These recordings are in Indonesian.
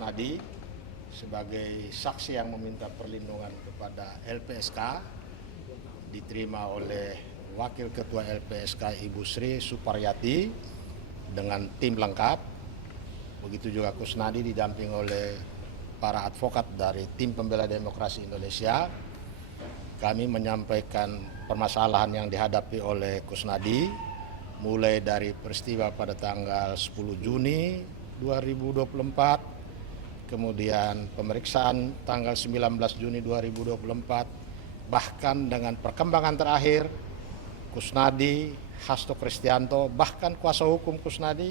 Kusnadi sebagai saksi yang meminta perlindungan kepada LPSK, diterima oleh Wakil Ketua LPSK Ibu Sri Suparyati dengan tim lengkap. Begitu juga Kusnadi didampingi oleh para advokat dari tim pembela demokrasi Indonesia. Kami menyampaikan permasalahan yang dihadapi oleh Kusnadi, mulai dari peristiwa pada tanggal 10 Juni 2024, kemudian pemeriksaan tanggal 19 Juni 2024, bahkan dengan perkembangan terakhir Kusnadi, Hasto Kristianto, bahkan kuasa hukum Kusnadi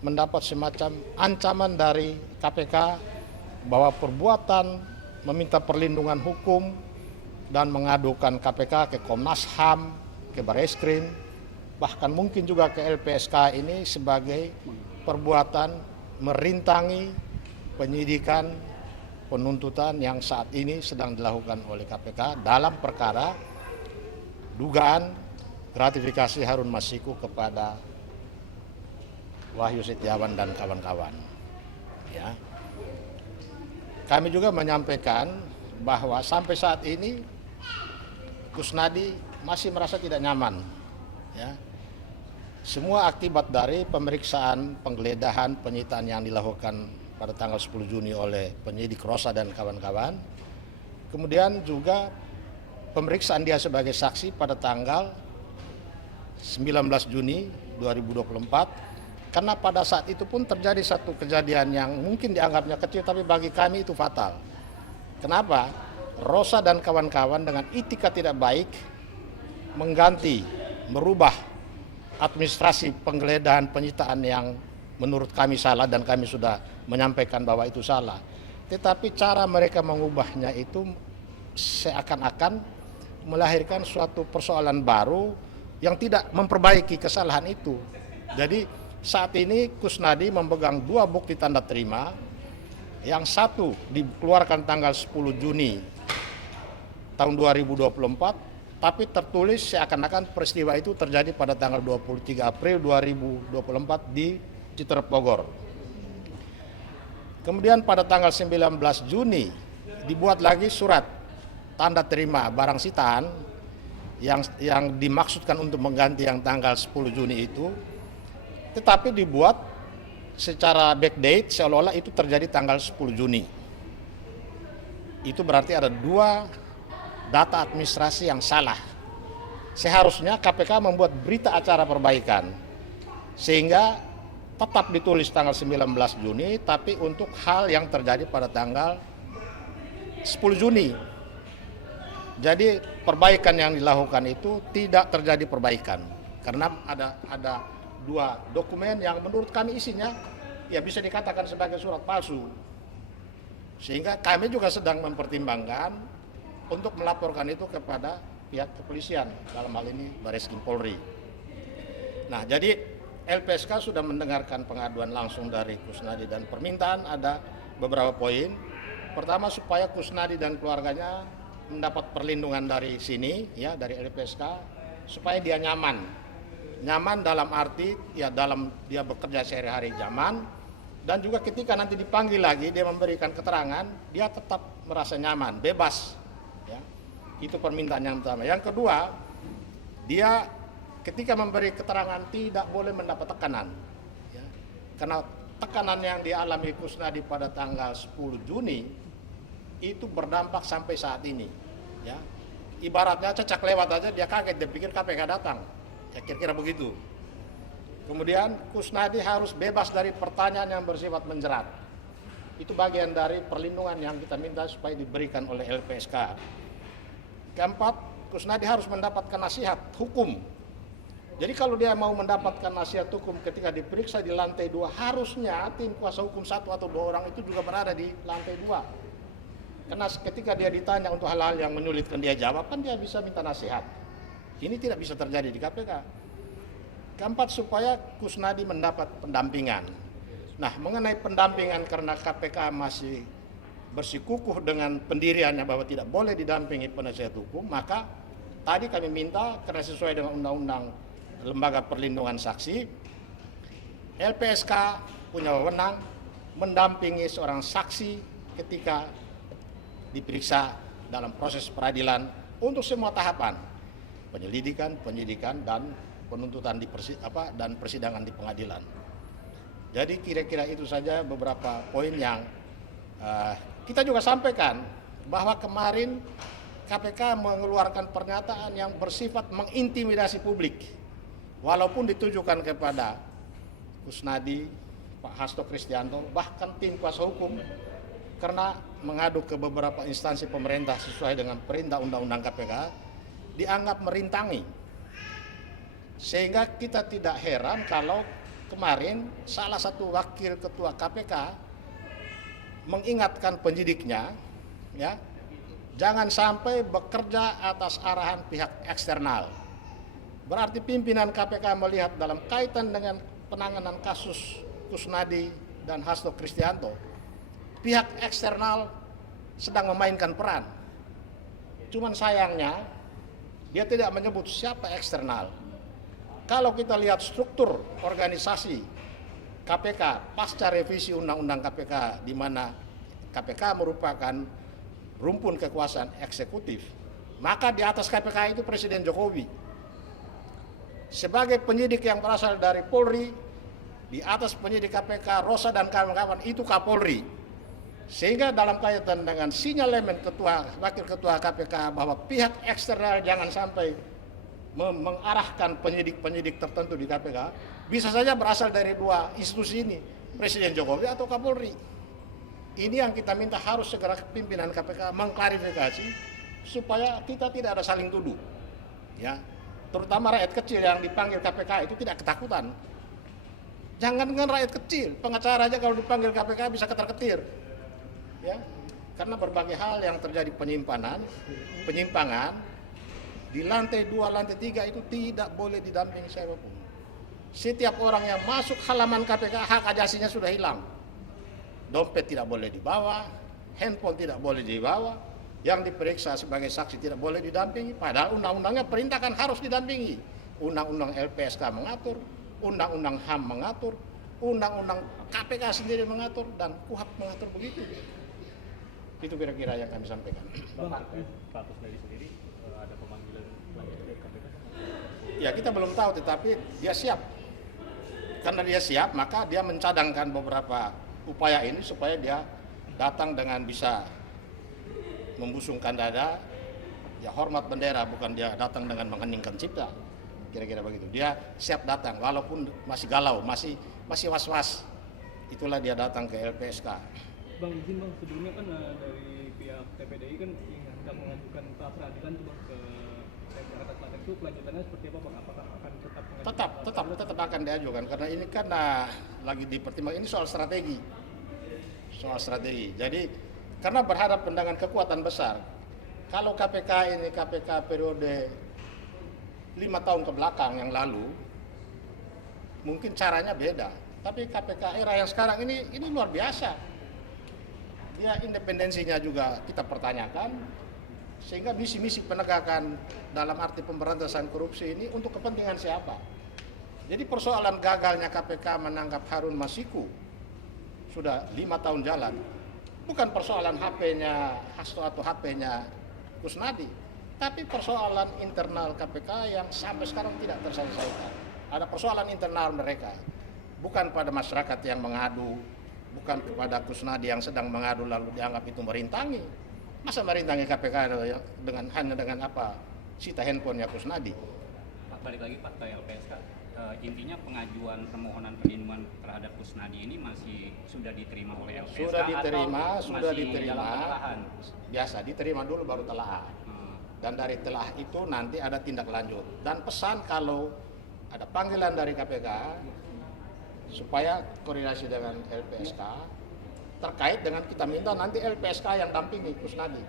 mendapat semacam ancaman dari KPK bahwa perbuatan meminta perlindungan hukum dan mengadukan KPK ke Komnas HAM, ke Barreskrim, bahkan mungkin juga ke LPSK ini sebagai perbuatan merintangi penyidikan penuntutan yang saat ini sedang dilakukan oleh KPK dalam perkara dugaan gratifikasi Harun Masiku kepada Wahyu Setiawan dan kawan-kawan. Ya. Kami juga menyampaikan bahwa sampai saat ini Kusnadi masih merasa tidak nyaman. Ya. Semua akibat dari pemeriksaan, penggeledahan, penyitaan yang dilakukan pada tanggal 10 Juni oleh penyidik Rosa dan kawan-kawan. Kemudian juga pemeriksaan dia sebagai saksi pada tanggal 19 Juni 2024. Karena pada saat itu pun terjadi satu kejadian yang mungkin dianggapnya kecil, tapi bagi kami itu fatal. Kenapa? Rosa dan kawan-kawan dengan etika tidak baik mengganti, merubah administrasi penggeledahan penyitaan yang menurut kami salah, dan kami sudah menyampaikan bahwa itu salah. Tetapi cara mereka mengubahnya itu seakan-akan melahirkan suatu persoalan baru yang tidak memperbaiki kesalahan itu. Jadi saat ini Kusnadi memegang dua bukti tanda terima. Yang satu dikeluarkan tanggal 10 Juni tahun 2024, tapi tertulis seakan-akan peristiwa itu terjadi pada tanggal 23 April 2024 di Citerep, Bogor. Kemudian pada tanggal 19 Juni dibuat lagi surat tanda terima barang sitaan yang dimaksudkan untuk mengganti yang tanggal 10 Juni itu, tetapi dibuat secara backdate seolah-olah itu terjadi tanggal 10 Juni. Itu berarti ada dua data administrasi yang salah. Seharusnya KPK membuat berita acara perbaikan sehingga tetap ditulis tanggal 19 Juni, tapi untuk hal yang terjadi pada tanggal 10 Juni. Jadi perbaikan yang dilakukan itu tidak terjadi perbaikan karena ada dua dokumen yang menurut kami isinya ya bisa dikatakan sebagai surat palsu. Sehingga kami juga sedang mempertimbangkan untuk melaporkan itu kepada pihak kepolisian, dalam hal ini Barreskrim Polri. Nah, jadi LPSK sudah mendengarkan pengaduan langsung dari Kusnadi dan permintaan ada beberapa poin. Pertama, supaya Kusnadi dan keluarganya mendapat perlindungan dari sini, ya, dari LPSK, supaya dia nyaman. Nyaman dalam arti ya dalam dia bekerja sehari-hari nyaman, dan juga ketika nanti dipanggil lagi dia memberikan keterangan dia tetap merasa nyaman, bebas. Ya. Itu permintaan yang pertama. Yang kedua, dia ketika memberi keterangan tidak boleh mendapat tekanan. Ya. Karena tekanan yang dialami Kusnadi pada tanggal 10 Juni itu berdampak sampai saat ini. Ya. Ibaratnya cecak lewat aja dia kaget, dia pikir KPK datang. Ya, kira-kira begitu. Kemudian Kusnadi harus bebas dari pertanyaan yang bersifat menjerat. Itu bagian dari perlindungan yang kita minta supaya diberikan oleh LPSK. Keempat, Kusnadi harus mendapatkan nasihat hukum. Jadi kalau dia mau mendapatkan nasihat hukum ketika diperiksa di lantai 2, harusnya tim kuasa hukum 1 atau 2 orang itu juga berada di lantai 2. Karena ketika dia ditanya untuk hal-hal yang menyulitkan dia jawab, kan dia bisa minta nasihat. Ini tidak bisa terjadi di KPK. Keempat, supaya Kusnadi mendapat pendampingan. Nah, mengenai pendampingan karena KPK masih bersikukuh dengan pendiriannya bahwa tidak boleh didampingi penasihat hukum, maka tadi kami minta karena sesuai dengan Undang-Undang Lembaga Perlindungan Saksi, LPSK punya wewenang mendampingi seorang saksi ketika diperiksa dalam proses peradilan untuk semua tahapan penyelidikan, penyidikan, dan penuntutan dan persidangan di pengadilan. Jadi kira-kira itu saja beberapa poin yang kita juga sampaikan bahwa kemarin KPK mengeluarkan pernyataan yang bersifat mengintimidasi publik, walaupun ditujukan kepada Kusnadi, Pak Hasto Kristianto, bahkan tim kuasa hukum, karena mengadu ke beberapa instansi pemerintah sesuai dengan perintah Undang-Undang KPK, dianggap merintangi. Sehingga kita tidak heran kalau kemarin salah satu wakil ketua KPK mengingatkan penyidiknya, ya, jangan sampai bekerja atas arahan pihak eksternal. Berarti pimpinan KPK melihat dalam kaitan dengan penanganan kasus Kusnadi dan Hasto Kristianto, pihak eksternal sedang memainkan peran. Cuman sayangnya dia tidak menyebut siapa eksternal. Kalau kita lihat struktur organisasi KPK pasca revisi Undang-Undang KPK, di mana KPK merupakan rumpun kekuasaan eksekutif, maka di atas KPK itu Presiden Jokowi. Sebagai penyidik yang berasal dari Polri, di atas penyidik KPK Rosa dan kawan-kawan itu Kapolri. Sehingga dalam kaitan dengan sinyalemen wakil ketua KPK bahwa pihak eksternal jangan sampai mengarahkan penyidik-penyidik tertentu di KPK, bisa saja berasal dari dua institusi ini, Presiden Jokowi atau Kapolri. Ini yang kita minta harus segera pimpinan KPK mengklarifikasi supaya kita tidak ada saling tuduh, ya. Terutama rakyat kecil yang dipanggil KPK itu tidak ketakutan. Jangan dengan rakyat kecil, pengacara aja kalau dipanggil KPK bisa ketar-ketir, ya. Karena berbagai hal yang terjadi penyimpangan di lantai 2, lantai 3 itu tidak boleh didampingi siapapun. Setiap orang yang masuk halaman KPK hak ajasinya sudah hilang. Dompet tidak boleh dibawa, handphone tidak boleh dibawa, yang diperiksa sebagai saksi tidak boleh didampingi, padahal undang-undangnya perintahkan harus didampingi. Undang-undang LPSK mengatur, undang-undang HAM mengatur, undang-undang KPK sendiri mengatur, dan KUHAP mengatur begitu. Itu kira-kira yang kami sampaikan. Pak Kusnadi sendiri ada pemanggilan lanjut dari KPK? Ya, kita belum tahu, tetapi dia siap. Karena dia siap, maka dia mencadangkan beberapa upaya ini supaya dia datang dengan bisa membusungkan dada, ya hormat bendera, bukan dia datang dengan mengheningkan cipta. Kira-kira begitu. Dia siap datang walaupun masih galau, masih was-was. Itulah dia datang ke LPSK. Bang, izin bang, sebelumnya kan dari pihak TPDI kan yang hendak mengajukan pra peradilan tuh bang ke Jakarta Selatan, itu kelanjutannya seperti apa bang? Apakah akan tetap akan diajukan, karena ini kan lagi dipertimbangkan. Ini soal strategi. Jadi karena berhadapan dengan kekuatan besar. Kalau KPK ini KPK periode 5 tahun ke belakang yang lalu, mungkin caranya beda. Tapi KPK era yang sekarang ini luar biasa. Dia independensinya juga kita pertanyakan, sehingga misi-misi penegakan dalam arti pemberantasan korupsi ini untuk kepentingan siapa? Jadi persoalan gagalnya KPK menangkap Harun Masiku sudah 5 tahun jalan, bukan persoalan HP-nya Hasto atau HP-nya Kusnadi, tapi persoalan internal KPK yang sampai sekarang tidak terselesaikan. Ada persoalan internal mereka, bukan pada masyarakat yang mengadu, bukan kepada Kusnadi yang sedang mengadu lalu dianggap itu merintangi. Masa merintangi KPK hanya dengan apa? Sita handphonenya Kusnadi. Balik lagi Pak ke LPSK, intinya pengajuan permohonan perlindungan terhadap Kusnadi ini masih sudah diterima oleh LPSK? Sudah diterima. Dalam penelahan? Biasa diterima dulu baru telaah. Dan dari telaah itu nanti ada tindak lanjut. Dan pesan kalau ada panggilan dari KPK supaya koordinasi dengan LPSK terkait dengan kita minta nanti LPSK yang dampingi Kusnadi.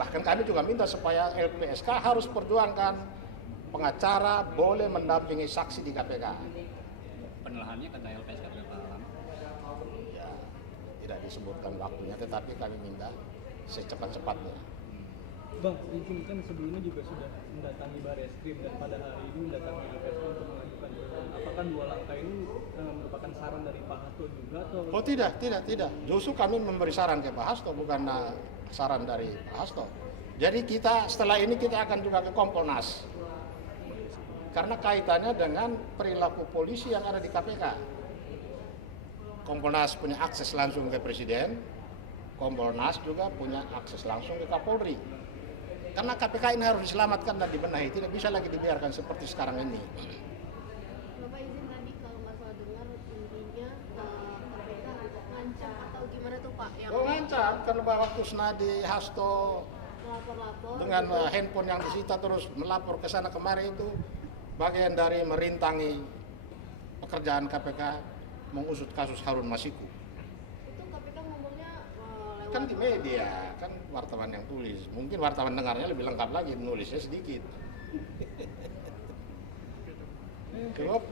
Bahkan kami juga minta supaya LPSK harus perjuangkan pengacara boleh mendampingi saksi di KPK. Penelahannya kata LPSK berapa lama? Ya, tidak disebutkan waktunya, tetapi kami minta secepat-cepatnya. Bang, izin kan sebelumnya juga sudah mendatangi Barreskrim dan pada hari ini mendatangi LPSK untuk mengajukan Apakah 2 langkah ini merupakan saran dari Pak Hasto juga atau? Oh tidak. Justru kami memberi saran ke Pak Hasto, bukan saran dari Pak Hasto. Jadi kita setelah ini kita akan juga ke Kompolnas. Karena kaitannya dengan perilaku polisi yang ada di KPK. Kompolnas punya akses langsung ke Presiden, Kompolnas juga punya akses langsung ke Kapolri. Karena KPK ini harus diselamatkan dan dibenahi, tidak bisa lagi dibiarkan seperti sekarang ini. Bapak izin tadi kalau nggak salah dengar intinya KPK ngancam atau gimana tuh Pak? Yang Oh ngancam, karena waktu Kusnadi Hasto lapor-lapor dengan handphone yang disita terus melapor ke sana kemari itu bagian dari merintangi pekerjaan KPK mengusut kasus Harun Masiku. itu KPK ngomongnya lewat Kan di media, kan wartawan yang tulis. Mungkin wartawan dengarnya lebih lengkap lagi, nulisnya sedikit. Cukup.